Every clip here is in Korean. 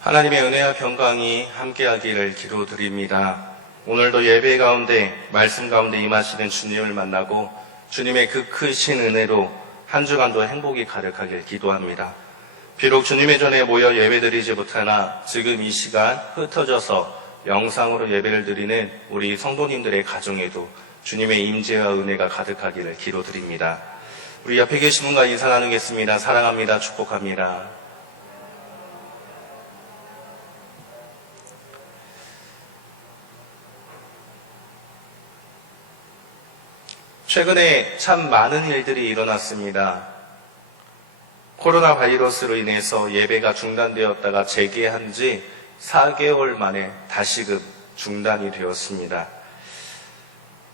하나님의 은혜와 평강이 함께하기를 기도드립니다. 오늘도 예배 가운데 말씀 가운데 임하시는 주님을 만나고 주님의 그 크신 은혜로 한 주간도 행복이 가득하길 기도합니다. 비록 주님의 전에 모여 예배드리지 못하나 지금 이 시간 흩어져서 영상으로 예배를 드리는 우리 성도님들의 가정에도 주님의 임재와 은혜가 가득하기를 기도드립니다. 우리 옆에 계신 분과 인사 나누겠습니다. 사랑합니다. 축복합니다. 최근에 참 많은 일들이 일어났습니다. 코로나 바이러스로 인해서 예배가 중단되었다가 재개한 지 4개월 만에 다시금 중단이 되었습니다.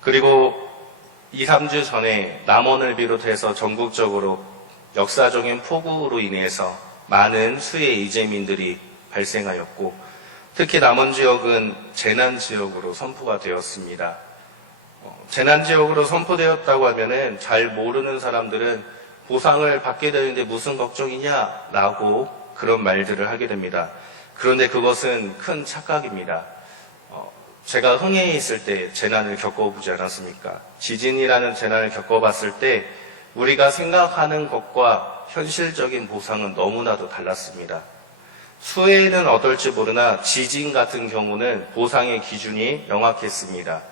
그리고 2, 3주 전에 남원을 비롯해서 전국적으로 역사적인 폭우로 인해서 많은 수해 이재민들이 발생하였고 특히 남원 지역은 재난지역으로 선포가 되었습니다. 재난지역으로 선포되었다고 하면은 잘 모르는 사람들은 보상을 받게 되는데 무슨 걱정이냐 라고 그런 말들을 하게 됩니다. 그런데 그것은 큰 착각입니다. 제가 흥해에 있을 때 재난을 겪어보지 않았습니까? 지진이라는 재난을 겪어봤을 때 우리가 생각하는 것과 현실적인 보상은 너무나도 달랐습니다. 수해는 어떨지 모르나 지진 같은 경우는 보상의 기준이 명확했습니다.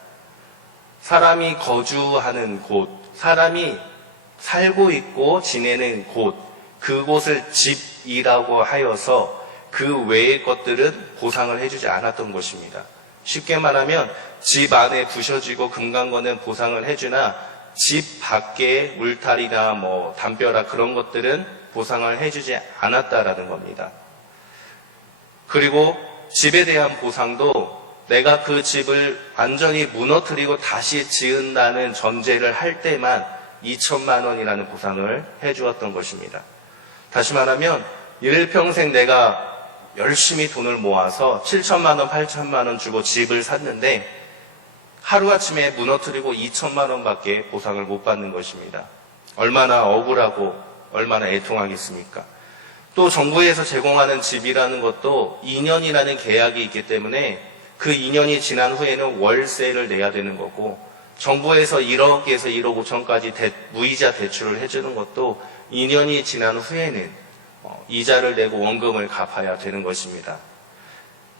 사람이 거주하는 곳, 사람이 살고 있고 지내는 곳, 그곳을 집이라고 하여서 그 외의 것들은 보상을 해주지 않았던 것입니다. 쉽게 말하면 집 안에 부셔지고 금강건은 보상을 해주나 집 밖에 울타리나 담벼락 그런 것들은 보상을 해주지 않았다라는 겁니다. 그리고 집에 대한 보상도 내가 그 집을 완전히 무너뜨리고 다시 지은다는 전제를 할 때만 2천만 원이라는 보상을 해주었던 것입니다. 다시 말하면 일평생 내가 열심히 돈을 모아서 7천만 원, 8천만 원 주고 집을 샀는데 하루아침에 무너뜨리고 2천만 원밖에 보상을 못 받는 것입니다. 얼마나 억울하고 얼마나 애통하겠습니까? 또 정부에서 제공하는 집이라는 것도 2년이라는 계약이 있기 때문에 그 2년이 지난 후에는 월세를 내야 되는 거고 정부에서 1억에서 1억 5천까지 무이자 대출을 해주는 것도 2년이 지난 후에는 이자를 내고 원금을 갚아야 되는 것입니다.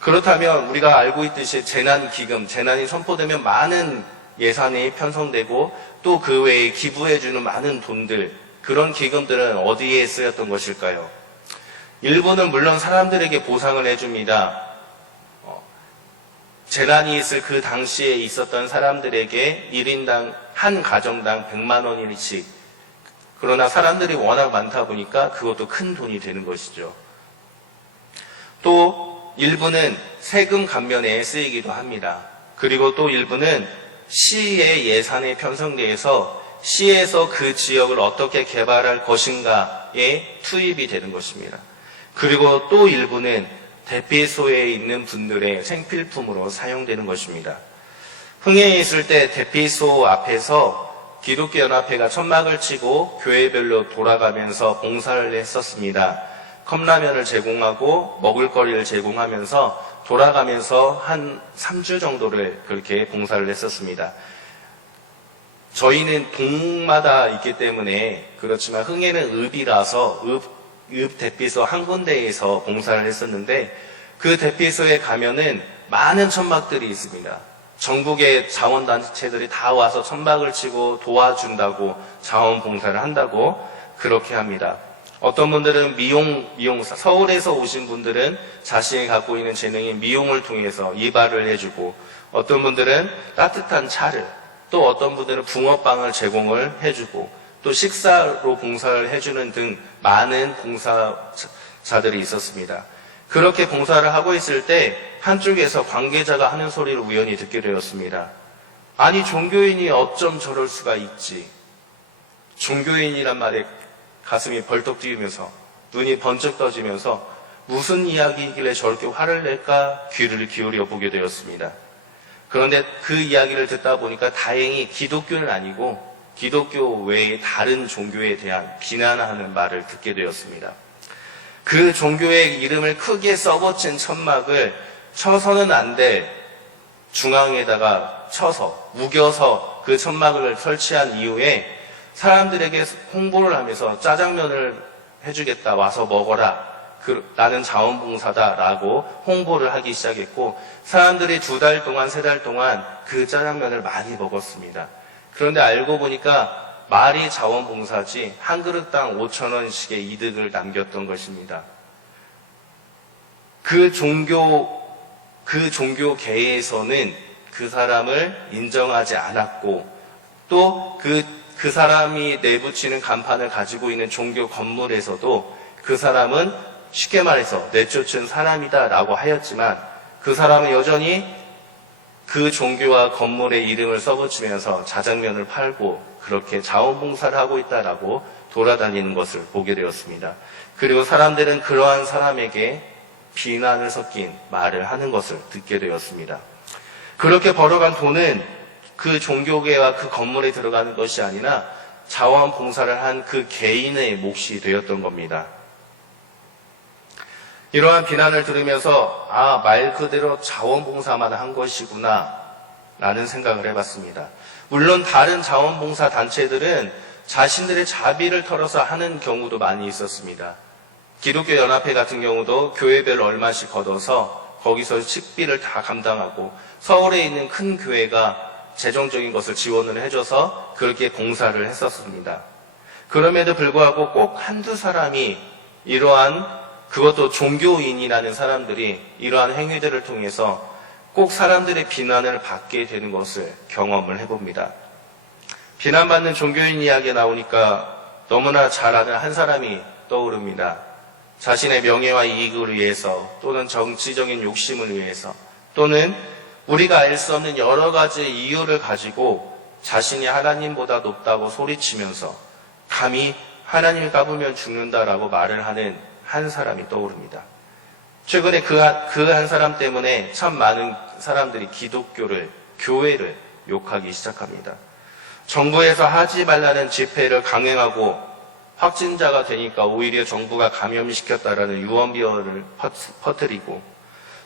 그렇다면 우리가 알고 있듯이 재난기금, 재난이 선포되면 많은 예산이 편성되고 또 그 외에 기부해주는 많은 돈들, 그런 기금들은 어디에 쓰였던 것일까요? 일부는 물론 사람들에게 보상을 해줍니다. 재난이 있을 그 당시에 있었던 사람들에게 1인당 한 가정당 100만 원씩. 그러나 사람들이 워낙 많다 보니까 그것도 큰 돈이 되는 것이죠. 또 일부는 세금 감면에 쓰이기도 합니다. 그리고 또 일부는 시의 예산에 편성돼서 시에서 그 지역을 어떻게 개발할 것인가에 투입이 되는 것입니다. 그리고 또 일부는 대피소에 있는 분들의 생필품으로 사용되는 것입니다. 흥해에 있을 때 대피소 앞에서 기독교연합회가 천막을 치고 교회별로 돌아가면서 봉사를 했었습니다. 컵라면을 제공하고 먹을거리를 제공하면서 돌아가면서 한 3주 정도를 그렇게 봉사를 했었습니다. 저희는 동마다 있기 때문에 그렇지만 흥해는 읍이라서 읍 대피소 한 군데에서 봉사를 했었는데 그 대피소에 가면은 많은 천막들이 있습니다. 전국의 자원단체들이 다 와서 천막을 치고 도와준다고 자원봉사를 한다고 그렇게 합니다. 어떤 분들은 미용사, 서울에서 오신 분들은 자신이 갖고 있는 재능인 미용을 통해서 이발을 해주고 어떤 분들은 따뜻한 차를 또 어떤 분들은 붕어빵을 제공을 해주고 또 식사로 봉사를 해주는 등 많은 봉사자들이 있었습니다. 그렇게 봉사를 하고 있을 때 한쪽에서 관계자가 하는 소리를 우연히 듣게 되었습니다. 아니 종교인이 어쩜 저럴 수가 있지. 종교인이란 말에 가슴이 벌떡 뛰면서 눈이 번쩍 떠지면서 무슨 이야기이길래 저렇게 화를 낼까 귀를 기울여 보게 되었습니다. 그런데 그 이야기를 듣다 보니까 다행히 기독교는 아니고 기독교 외의 다른 종교에 대한 비난하는 말을 듣게 되었습니다. 그 종교의 이름을 크게 써붙인 천막을 쳐서는 안 돼. 중앙에다가 쳐서, 우겨서 그 천막을 설치한 이후에 사람들에게 홍보를 하면서 짜장면을 해주겠다, 와서 먹어라. 나는 자원봉사다 라고 홍보를 하기 시작했고, 사람들이 2달 동안, 3달 동안 그 짜장면을 많이 먹었습니다. 그런데 알고 보니까 말이 자원봉사지 한 그릇당 5,000원씩의 이득을 남겼던 것입니다. 그 종교계에서는 그 사람을 인정하지 않았고, 또 그 사람이 내붙이는 간판을 가지고 있는 종교 건물에서도 그 사람은 쉽게 말해서 내쫓은 사람이다 라고 하였지만, 그 사람은 여전히 그 종교와 건물의 이름을 써붙이면서 자장면을 팔고 그렇게 자원봉사를 하고 있다라고 돌아다니는 것을 보게 되었습니다. 그리고 사람들은 그러한 사람에게 비난을 섞인 말을 하는 것을 듣게 되었습니다. 그렇게 벌어간 돈은 그 종교계와 그 건물에 들어가는 것이 아니라 자원봉사를 한 그 개인의 몫이 되었던 겁니다. 이러한 비난을 들으면서 말 그대로 자원봉사만 한 것이구나 라는 생각을 해봤습니다. 물론 다른 자원봉사 단체들은 자신들의 자비를 털어서 하는 경우도 많이 있었습니다. 기독교 연합회 같은 경우도 교회별로 얼마씩 걷어서 거기서 식비를 다 감당하고, 서울에 있는 큰 교회가 재정적인 것을 지원을 해줘서 그렇게 봉사를 했었습니다. 그럼에도 불구하고 꼭 한두 사람이 그것도 종교인이라는 사람들이 이러한 행위들을 통해서 꼭 사람들의 비난을 받게 되는 것을 경험을 해봅니다. 비난받는 종교인 이야기가 나오니까 너무나 잘 아는 한 사람이 떠오릅니다. 자신의 명예와 이익을 위해서, 또는 정치적인 욕심을 위해서, 또는 우리가 알 수 없는 여러 가지 이유를 가지고 자신이 하나님보다 높다고 소리치면서 감히 하나님을 까부면 죽는다라고 말을 하는 한 사람이 떠오릅니다. 최근에 그 한 사람 때문에 참 많은 사람들이 교회를 욕하기 시작합니다. 정부에서 하지 말라는 집회를 강행하고 확진자가 되니까 오히려 정부가 감염시켰다라는 유언비어를 퍼뜨리고,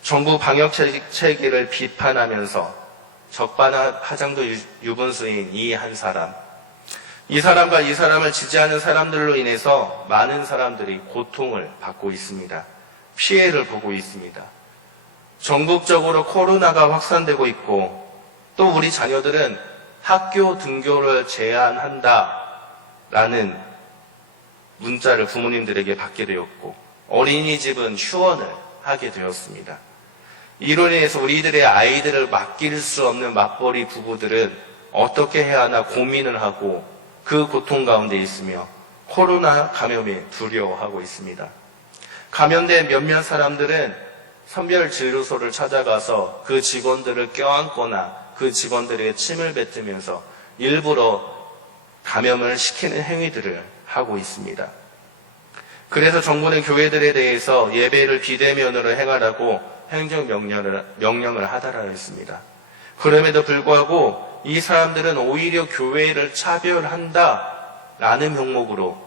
정부 방역 체계를 비판하면서 적반하장도 유분수인 이 한 사람, 이 사람과 이 사람을 지지하는 사람들로 인해서 많은 사람들이 고통을 받고 있습니다. 피해를 보고 있습니다. 전국적으로 코로나가 확산되고 있고, 또 우리 자녀들은 학교 등교를 제한한다라는 문자를 부모님들에게 받게 되었고, 어린이집은 휴원을 하게 되었습니다. 이로 인해서 우리들의 아이들을 맡길 수 없는 맞벌이 부부들은 어떻게 해야 하나 고민을 하고 그 고통 가운데 있으며 코로나 감염에 두려워하고 있습니다. 감염된 몇몇 사람들은 선별진료소를 찾아가서 그 직원들을 껴안거나 그 직원들에게 침을 뱉으면서 일부러 감염을 시키는 행위들을 하고 있습니다. 그래서 정부는 교회들에 대해서 예배를 비대면으로 행하라고 행정명령을 하달아 했습니다. 그럼에도 불구하고 이 사람들은 오히려 교회를 차별한다라는 명목으로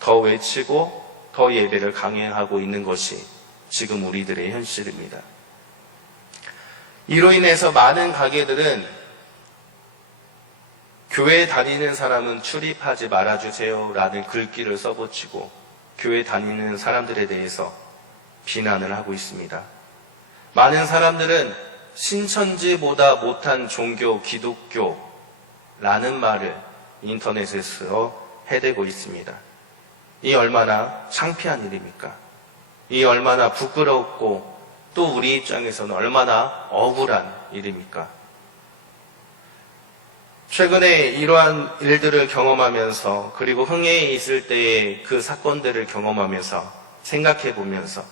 더 외치고 더 예배를 강행하고 있는 것이 지금 우리들의 현실입니다. 이로 인해서 많은 가게들은 교회 다니는 사람은 출입하지 말아주세요 라는 글귀를 써붙이고 교회 다니는 사람들에 대해서 비난을 하고 있습니다. 많은 사람들은 신천지보다 못한 종교 기독교라는 말을 인터넷에서 해대고 있습니다. 이 얼마나 창피한 일입니까? 이 얼마나 부끄럽고 또 우리 입장에서는 얼마나 억울한 일입니까? 최근에 이러한 일들을 경험하면서, 그리고 흥해에 있을 때의 그 사건들을 경험하면서 생각해 보면서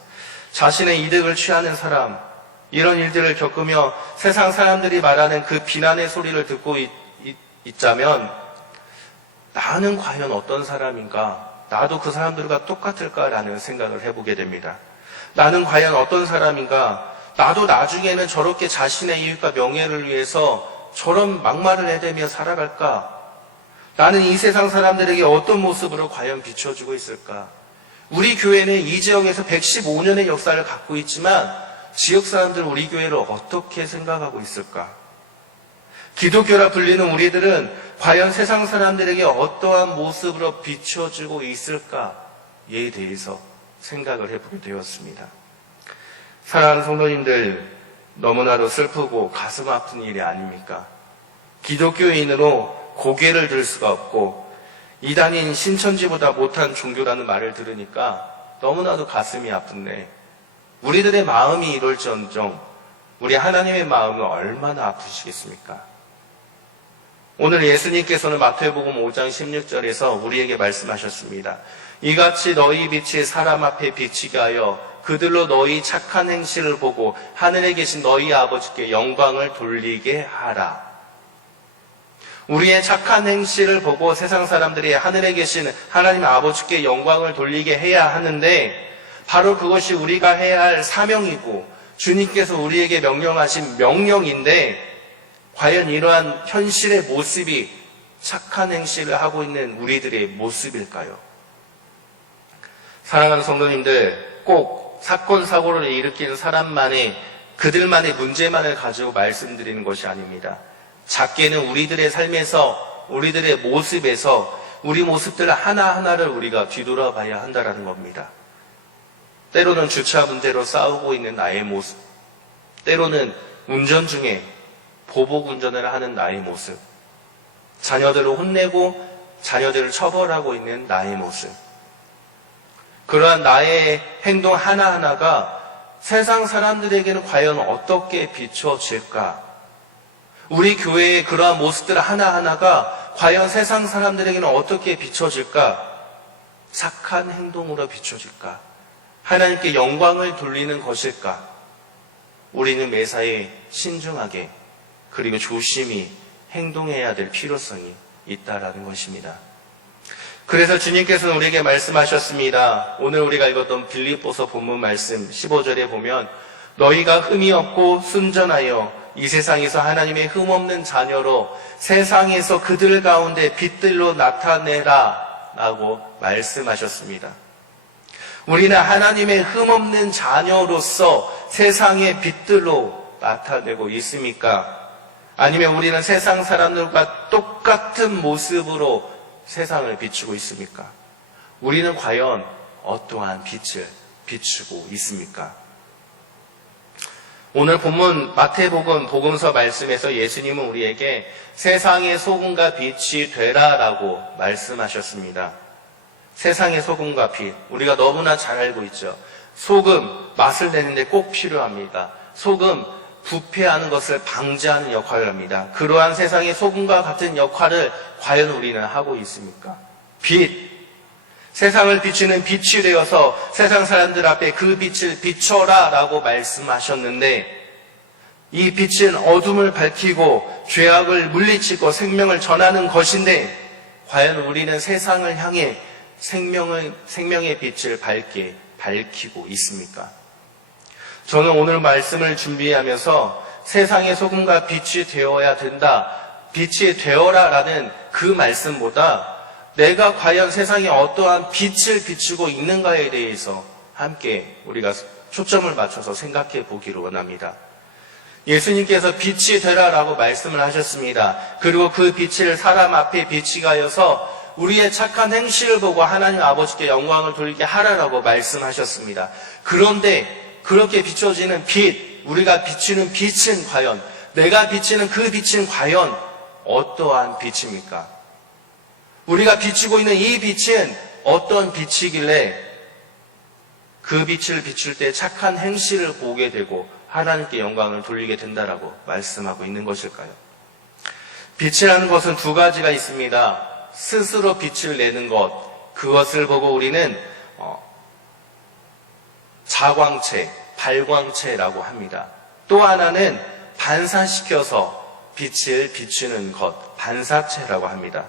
자신의 이득을 취하는 사람, 이런 일들을 겪으며 세상 사람들이 말하는 그 비난의 소리를 듣고 있자면 나는 과연 어떤 사람인가? 나도 그 사람들과 똑같을까라는 생각을 해보게 됩니다. 나는 과연 어떤 사람인가? 나도 나중에는 저렇게 자신의 이익과 명예를 위해서 저런 막말을 해대며 살아갈까? 나는 이 세상 사람들에게 어떤 모습으로 과연 비춰주고 있을까? 우리 교회는 이 지역에서 115년의 역사를 갖고 있지만 지역 사람들은 우리 교회를 어떻게 생각하고 있을까? 기독교라 불리는 우리들은 과연 세상 사람들에게 어떠한 모습으로 비춰지고 있을까에 대해서 생각을 해보게 되었습니다. 사랑하는 성도님들, 너무나도 슬프고 가슴 아픈 일이 아닙니까? 기독교인으로 고개를 들 수가 없고 이단인 신천지보다 못한 종교라는 말을 들으니까 너무나도 가슴이 아픈데 우리들의 마음이 이럴지언정 우리 하나님의 마음은 얼마나 아프시겠습니까? 오늘 예수님께서는 마태복음 5장 16절에서 우리에게 말씀하셨습니다. 이같이 너희 빛이 사람 앞에 비치게 하여 그들로 너희 착한 행실을 보고 하늘에 계신 너희 아버지께 영광을 돌리게 하라. 우리의 착한 행실을 보고 세상 사람들이 하늘에 계신 하나님 아버지께 영광을 돌리게 해야 하는데 바로 그것이 우리가 해야 할 사명이고 주님께서 우리에게 명령하신 명령인데 과연 이러한 현실의 모습이 착한 행실을 하고 있는 우리들의 모습일까요? 사랑하는 성도님들, 꼭 사건, 사고를 일으키는 사람만의 그들만의 문제만을 가지고 말씀드리는 것이 아닙니다. 작게는 우리들의 삶에서, 우리들의 모습에서 우리 모습들 하나하나를 우리가 뒤돌아봐야 한다는 겁니다. 때로는 주차 문제로 싸우고 있는 나의 모습, 때로는 운전 중에 보복 운전을 하는 나의 모습, 자녀들을 혼내고 자녀들을 처벌하고 있는 나의 모습, 그러한 나의 행동 하나하나가 세상 사람들에게는 과연 어떻게 비춰질까? 우리 교회의 그러한 모습들 하나하나가 과연 세상 사람들에게는 어떻게 비춰질까? 착한 행동으로 비춰질까? 하나님께 영광을 돌리는 것일까? 우리는 매사에 신중하게 그리고 조심히 행동해야 될 필요성이 있다라는 것입니다. 그래서 주님께서는 우리에게 말씀하셨습니다. 오늘 우리가 읽었던 빌립보서 본문 말씀 15절에 보면 너희가 흠이 없고 순전하여 이 세상에서 하나님의 흠없는 자녀로 세상에서 그들 가운데 빛들로 나타내라 라고 말씀하셨습니다. 우리는 하나님의 흠없는 자녀로서 세상의 빛들로 나타내고 있습니까? 아니면 우리는 세상 사람들과 똑같은 모습으로 세상을 비추고 있습니까? 우리는 과연 어떠한 빛을 비추고 있습니까? 오늘 본문 마태복음 복음서 말씀에서 예수님은 우리에게 세상의 소금과 빛이 되라라고 말씀하셨습니다. 세상의 소금과 빛, 우리가 너무나 잘 알고 있죠. 소금, 맛을 내는데 꼭 필요합니다. 소금, 부패하는 것을 방지하는 역할을 합니다. 그러한 세상의 소금과 같은 역할을 과연 우리는 하고 있습니까? 빛, 세상을 비추는 빛이 되어서 세상 사람들 앞에 그 빛을 비춰라 라고 말씀하셨는데 이 빛은 어둠을 밝히고 죄악을 물리치고 생명을 전하는 것인데 과연 우리는 세상을 향해 생명의 빛을 밝히고 있습니까? 저는 오늘 말씀을 준비하면서 세상의 소금과 빛이 되어야 된다, 빛이 되어라 라는 그 말씀보다 내가 과연 세상에 어떠한 빛을 비추고 있는가에 대해서 함께 우리가 초점을 맞춰서 생각해 보기를 원합니다. 예수님께서 빛이 되라라고 말씀을 하셨습니다. 그리고 그 빛을 사람 앞에 비치게 하여서 우리의 착한 행실을 보고 하나님 아버지께 영광을 돌리게 하라라고 말씀하셨습니다. 그런데 그렇게 비춰지는 빛, 우리가 비추는 빛은 과연, 내가 비치는 그 빛은 과연 어떠한 빛입니까? 우리가 비추고 있는 이 빛은 어떤 빛이길래 그 빛을 비출 때 착한 행실을 보게 되고 하나님께 영광을 돌리게 된다라고 말씀하고 있는 것일까요? 빛이라는 것은 두 가지가 있습니다. 스스로 빛을 내는 것, 그것을 보고 우리는 자광체, 발광체라고 합니다. 또 하나는 반사시켜서 빛을 비추는 것, 반사체라고 합니다.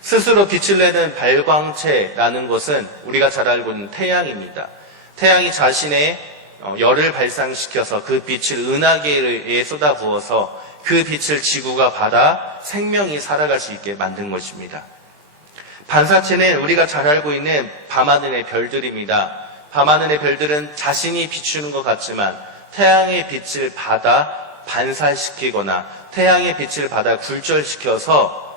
스스로 빛을 내는 발광체라는 것은 우리가 잘 알고 있는 태양입니다. 태양이 자신의 열을 발산시켜서 그 빛을 은하계에 쏟아부어서 그 빛을 지구가 받아 생명이 살아갈 수 있게 만든 것입니다. 반사체는 우리가 잘 알고 있는 밤하늘의 별들입니다. 밤하늘의 별들은 자신이 비추는 것 같지만 태양의 빛을 받아 반사시키거나 태양의 빛을 받아 굴절시켜서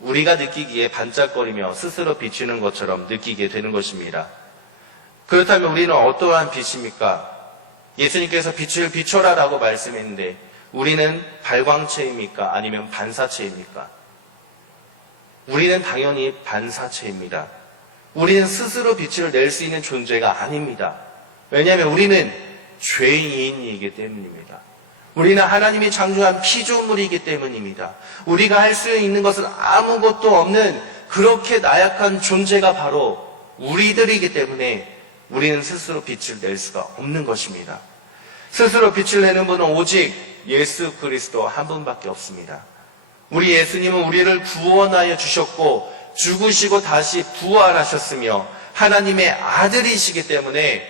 우리가 느끼기에 반짝거리며 스스로 비추는 것처럼 느끼게 되는 것입니다. 그렇다면 우리는 어떠한 빛입니까? 예수님께서 빛을 비춰라 라고 말씀했는데 우리는 발광체입니까? 아니면 반사체입니까? 우리는 당연히 반사체입니다. 우리는 스스로 빛을 낼 수 있는 존재가 아닙니다. 왜냐하면 우리는 죄인이기 때문입니다. 우리는 하나님이 창조한 피조물이기 때문입니다. 우리가 할 수 있는 것은 아무것도 없는 그렇게 나약한 존재가 바로 우리들이기 때문에 우리는 스스로 빛을 낼 수가 없는 것입니다. 스스로 빛을 내는 분은 오직 예수 그리스도 한 분밖에 없습니다. 우리 예수님은 우리를 구원하여 주셨고 죽으시고 다시 부활하셨으며 하나님의 아들이시기 때문에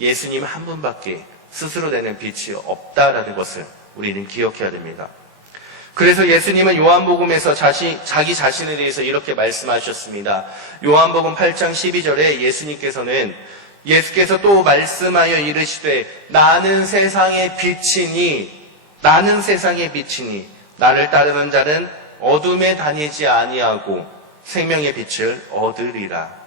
예수님 한 분밖에 스스로 내는 빛이 없다라는 것을 우리는 기억해야 됩니다. 그래서 예수님은 요한복음에서 자기 자신에 대해서 이렇게 말씀하셨습니다. 요한복음 8장 12절에 예수께서 또 말씀하여 이르시되 나는 세상의 빛이니 나를 따르는 자는 어둠에 다니지 아니하고 생명의 빛을 얻으리라.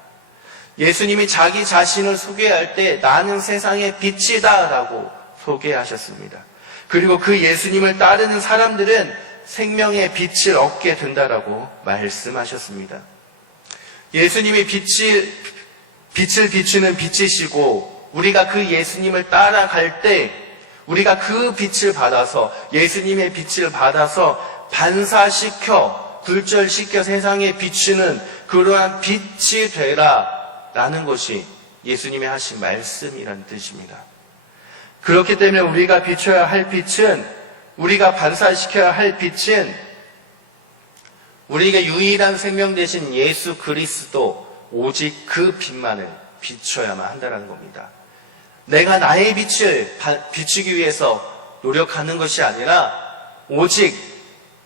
예수님이 자기 자신을 소개할 때 나는 세상의 빛이다 라고 소개하셨습니다. 그리고 그 예수님을 따르는 사람들은 생명의 빛을 얻게 된다라고 말씀하셨습니다. 예수님이 빛을 비추는 빛이시고 우리가 그 예수님을 따라갈 때 우리가 그 빛을 받아서 예수님의 빛을 받아서 반사시켜 굴절시켜 세상에 비추는 그러한 빛이 되라 라는 것이 예수님이 하신 말씀이라는 뜻입니다. 그렇기 때문에 우리가 비춰야 할 빛은 우리가 반사시켜야 할 빛은 우리에게 유일한 생명 되신 예수 그리스도 오직 그 빛만을 비춰야만 한다는 겁니다. 내가 나의 빛을 비추기 위해서 노력하는 것이 아니라 오직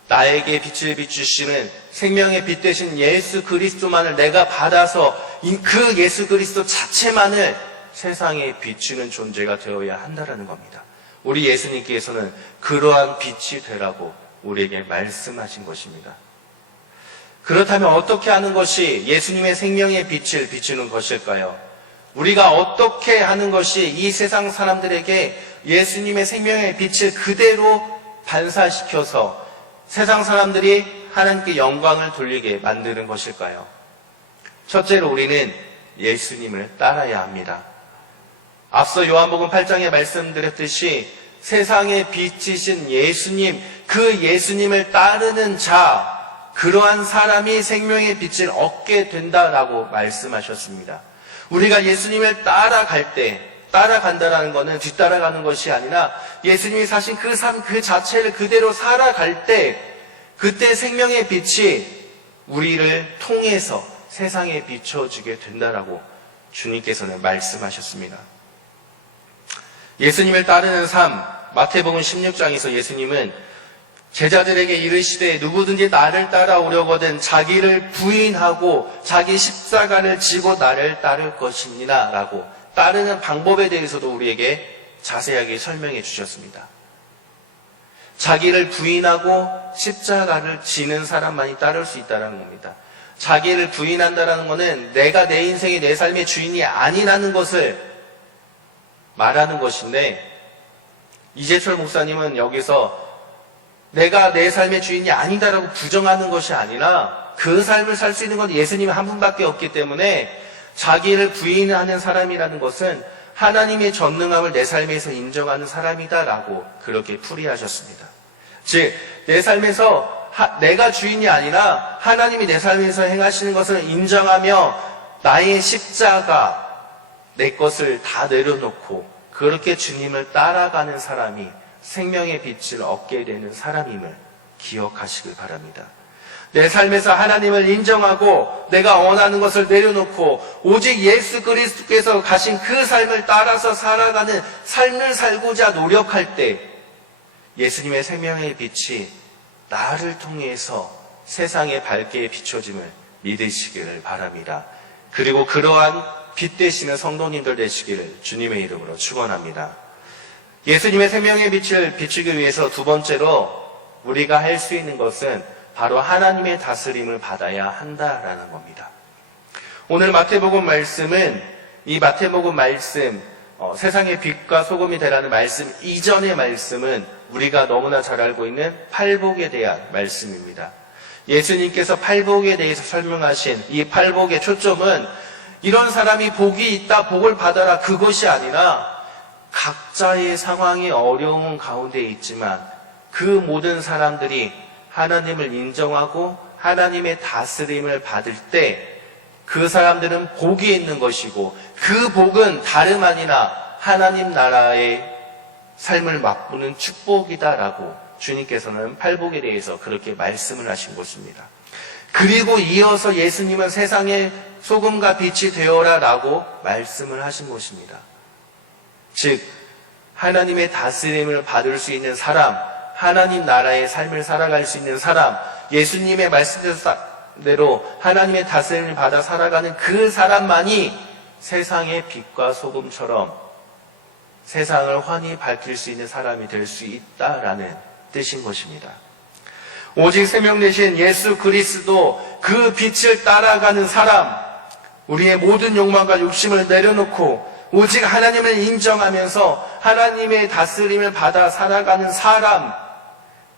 나에게 빛을 비추시는 생명의 빛 되신 예수 그리스도만을 내가 받아서 그 예수 그리스도 자체만을 세상에 비추는 존재가 되어야 한다는 겁니다. 우리 예수님께서는 그러한 빛이 되라고 우리에게 말씀하신 것입니다. 그렇다면 어떻게 하는 것이 예수님의 생명의 빛을 비추는 것일까요? 우리가 어떻게 하는 것이 이 세상 사람들에게 예수님의 생명의 빛을 그대로 반사시켜서 세상 사람들이 하나님께 영광을 돌리게 만드는 것일까요? 첫째로 우리는 예수님을 따라야 합니다. 앞서 요한복음 8장에 말씀드렸듯이 세상의 빛이신 예수님, 그 예수님을 따르는 자, 그러한 사람이 생명의 빛을 얻게 된다라고 말씀하셨습니다. 우리가 예수님을 따라갈 때, 따라간다라는 것은 뒤따라가는 것이 아니라 예수님이 사신 그 삶 그 자체를 그대로 살아갈 때 그때 생명의 빛이 우리를 통해서 세상에 비춰지게 된다라고 주님께서는 말씀하셨습니다. 예수님을 따르는 삶, 마태복음 16장에서 예수님은 제자들에게 이르시되 누구든지 나를 따라오려거든 자기를 부인하고 자기 십자가를 지고 나를 따를 것입니다 라고 따르는 방법에 대해서도 우리에게 자세하게 설명해 주셨습니다. 자기를 부인하고 십자가를 지는 사람만이 따를 수 있다는 겁니다. 자기를 부인한다는 것은 내가 내 인생의 내 삶의 주인이 아니라는 것을 말하는 것인데 이재철 목사님은 여기서 내가 내 삶의 주인이 아니다라고 부정하는 것이 아니라 그 삶을 살 수 있는 건 예수님 한 분밖에 없기 때문에 자기를 부인하는 사람이라는 것은 하나님의 전능함을 내 삶에서 인정하는 사람이다라고 그렇게 풀이하셨습니다. 즉, 내 삶에서 내가 주인이 아니라 하나님이 내 삶에서 행하시는 것을 인정하며 나의 십자가, 내 것을 다 내려놓고 그렇게 주님을 따라가는 사람이 생명의 빛을 얻게 되는 사람임을 기억하시길 바랍니다. 내 삶에서 하나님을 인정하고 내가 원하는 것을 내려놓고 오직 예수 그리스도께서 가신 그 삶을 따라서 살아가는 삶을 살고자 노력할 때 예수님의 생명의 빛이 나를 통해서 세상에 밝게 비춰짐을 믿으시기를 바랍니다. 그리고 그러한 빛 되시는 성도님들 되시기를 주님의 이름으로 축원합니다. 예수님의 생명의 빛을 비추기 위해서 두 번째로 우리가 할 수 있는 것은 바로 하나님의 다스림을 받아야 한다라는 겁니다. 오늘 마태복음 말씀은 이 마태복음 말씀, 세상의 빛과 소금이 되라는 말씀 이전의 말씀은 우리가 너무나 잘 알고 있는 팔복에 대한 말씀입니다. 예수님께서 팔복에 대해서 설명하신 이 팔복의 초점은 이런 사람이 복이 있다, 복을 받아라, 그것이 아니라 각자의 상황이 어려운 가운데 있지만 그 모든 사람들이 하나님을 인정하고 하나님의 다스림을 받을 때 그 사람들은 복이 있는 것이고 그 복은 다름 아니라 하나님 나라의 삶을 맛보는 축복이다라고 주님께서는 팔복에 대해서 그렇게 말씀을 하신 것입니다. 그리고 이어서 예수님은 세상의 소금과 빛이 되어라라고 말씀을 하신 것입니다. 즉 하나님의 다스림을 받을 수 있는 사람, 하나님 나라의 삶을 살아갈 수 있는 사람, 예수님의 말씀대로 하나님의 다스림을 받아 살아가는 그 사람만이 세상의 빛과 소금처럼 세상을 환히 밝힐 수 있는 사람이 될 수 있다라는 뜻인 것입니다. 오직 생명 되신 예수 그리스도 그 빛을 따라가는 사람, 우리의 모든 욕망과 욕심을 내려놓고 오직 하나님을 인정하면서 하나님의 다스림을 받아 살아가는 사람,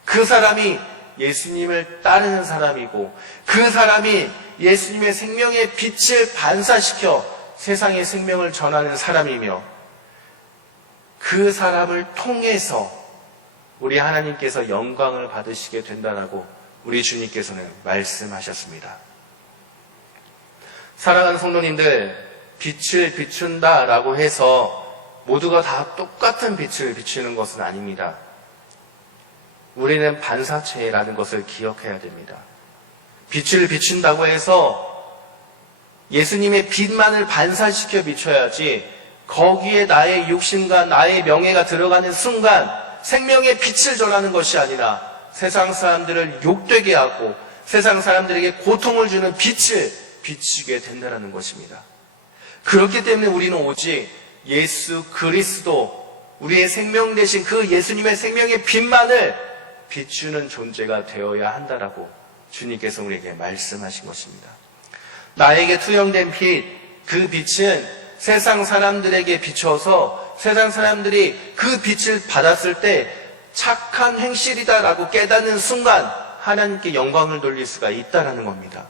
그 사람이 예수님을 따르는 사람이고 그 사람이 예수님의 생명의 빛을 반사시켜 세상의 생명을 전하는 사람이며 그 사람을 통해서 우리 하나님께서 영광을 받으시게 된다라고 우리 주님께서는 말씀하셨습니다. 사랑하는 성도님들, 빛을 비춘다라고 해서 모두가 다 똑같은 빛을 비추는 것은 아닙니다. 우리는 반사체라는 것을 기억해야 됩니다. 빛을 비춘다고 해서 예수님의 빛만을 반사시켜 비춰야지 거기에 나의 욕심과 나의 명예가 들어가는 순간 생명의 빛을 전하는 것이 아니라 세상 사람들을 욕되게 하고 세상 사람들에게 고통을 주는 빛을 비추게 된다는 것입니다. 그렇기 때문에 우리는 오직 예수 그리스도, 우리의 생명 되신 그 예수님의 생명의 빛만을 비추는 존재가 되어야 한다라고 주님께서 우리에게 말씀하신 것입니다. 나에게 투영된 빛, 그 빛은 세상 사람들에게 비춰서 세상 사람들이 그 빛을 받았을 때 착한 행실이다라고 깨닫는 순간 하나님께 영광을 돌릴 수가 있다라는 겁니다.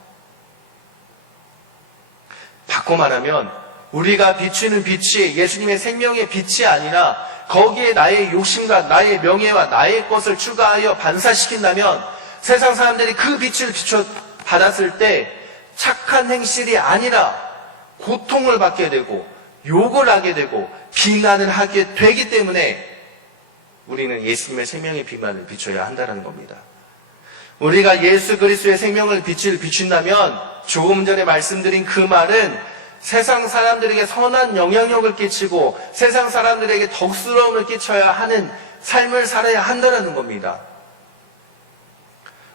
바꿔 말하면 우리가 비추는 빛이 예수님의 생명의 빛이 아니라 거기에 나의 욕심과 나의 명예와 나의 것을 추가하여 반사시킨다면 세상 사람들이 그 빛을 비춰 받았을 때 착한 행실이 아니라 고통을 받게 되고 욕을 하게 되고 비난을 하게 되기 때문에 우리는 예수님의 생명의 빛만을 비춰야 한다는 겁니다. 우리가 예수 그리스도의 생명을 빛을 비춘다면 조금 전에 말씀드린 그 말은 세상 사람들에게 선한 영향력을 끼치고 세상 사람들에게 덕스러움을 끼쳐야 하는 삶을 살아야 한다는 겁니다.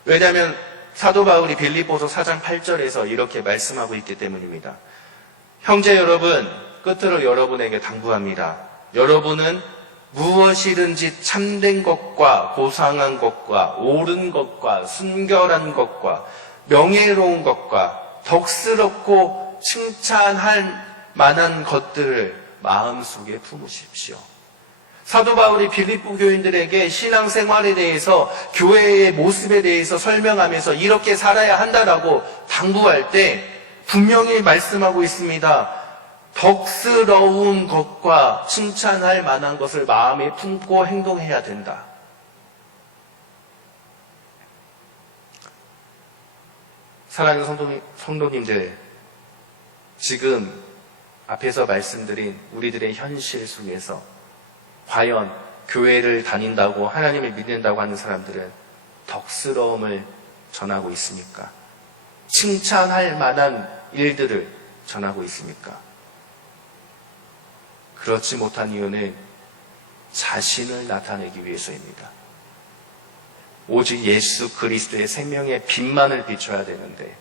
왜냐하면 사도 바울이 빌립보서 4장 8절에서 이렇게 말씀하고 있기 때문입니다. 형제 여러분, 끝으로 여러분에게 당부합니다. 여러분은 무엇이든지 참된 것과 고상한 것과 옳은 것과 순결한 것과 명예로운 것과 덕스럽고 칭찬할 만한 것들을 마음속에 품으십시오. 사도 바울이 빌립보 교인들에게 신앙생활에 대해서 교회의 모습에 대해서 설명하면서 이렇게 살아야 한다라고 당부할 때 분명히 말씀하고 있습니다. 덕스러운 것과 칭찬할 만한 것을 마음에 품고 행동해야 된다. 사랑하는 성도님들, 지금 앞에서 말씀드린 우리들의 현실 속에서 과연 교회를 다닌다고 하나님을 믿는다고 하는 사람들은 덕스러움을 전하고 있습니까? 칭찬할 만한 일들을 전하고 있습니까? 그렇지 못한 이유는 자신을 나타내기 위해서입니다. 오직 예수 그리스도의 생명의 빛만을 비춰야 되는데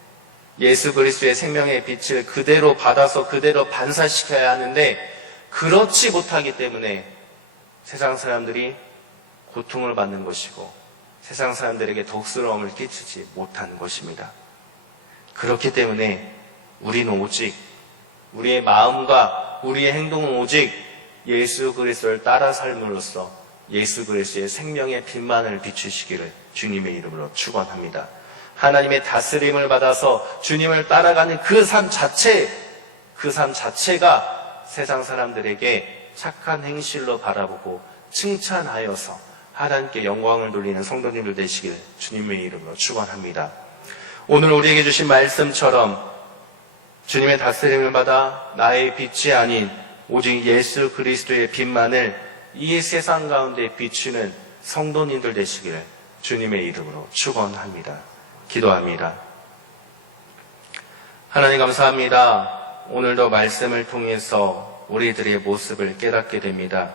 예수 그리스도의 생명의 빛을 그대로 받아서 그대로 반사시켜야 하는데 그렇지 못하기 때문에 세상 사람들이 고통을 받는 것이고 세상 사람들에게 독스러움을 끼치지 못하는 것입니다. 그렇기 때문에 우리는 오직 우리의 마음과 우리의 행동은 오직 예수 그리스도를 따라 삶으로써 예수 그리스도의 생명의 빛만을 비추시기를 주님의 이름으로 축원합니다. 하나님의 다스림을 받아서 주님을 따라가는 그 삶 자체가 세상 사람들에게 착한 행실로 바라보고 칭찬하여서 하나님께 영광을 돌리는 성도님들 되시길 주님의 이름으로 축원합니다. 오늘 우리에게 주신 말씀처럼 주님의 다스림을 받아 나의 빛이 아닌 오직 예수 그리스도의 빛만을 이 세상 가운데 비추는 성도님들 되시기를 주님의 이름으로 축원합니다. 기도합니다. 하나님 감사합니다. 오늘도 말씀을 통해서 우리들의 모습을 깨닫게 됩니다.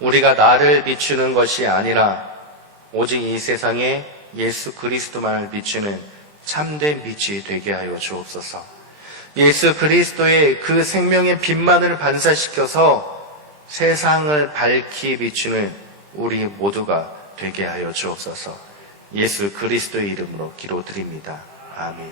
우리가 나를 비추는 것이 아니라 오직 이 세상에 예수 그리스도만을 비추는 참된 빛이 되게 하여 주옵소서. 예수 그리스도의 그 생명의 빛만을 반사시켜서 세상을 밝히 비추는 우리 모두가 되게 하여 주옵소서. 예수 그리스도의 이름으로 기도드립니다. 아멘.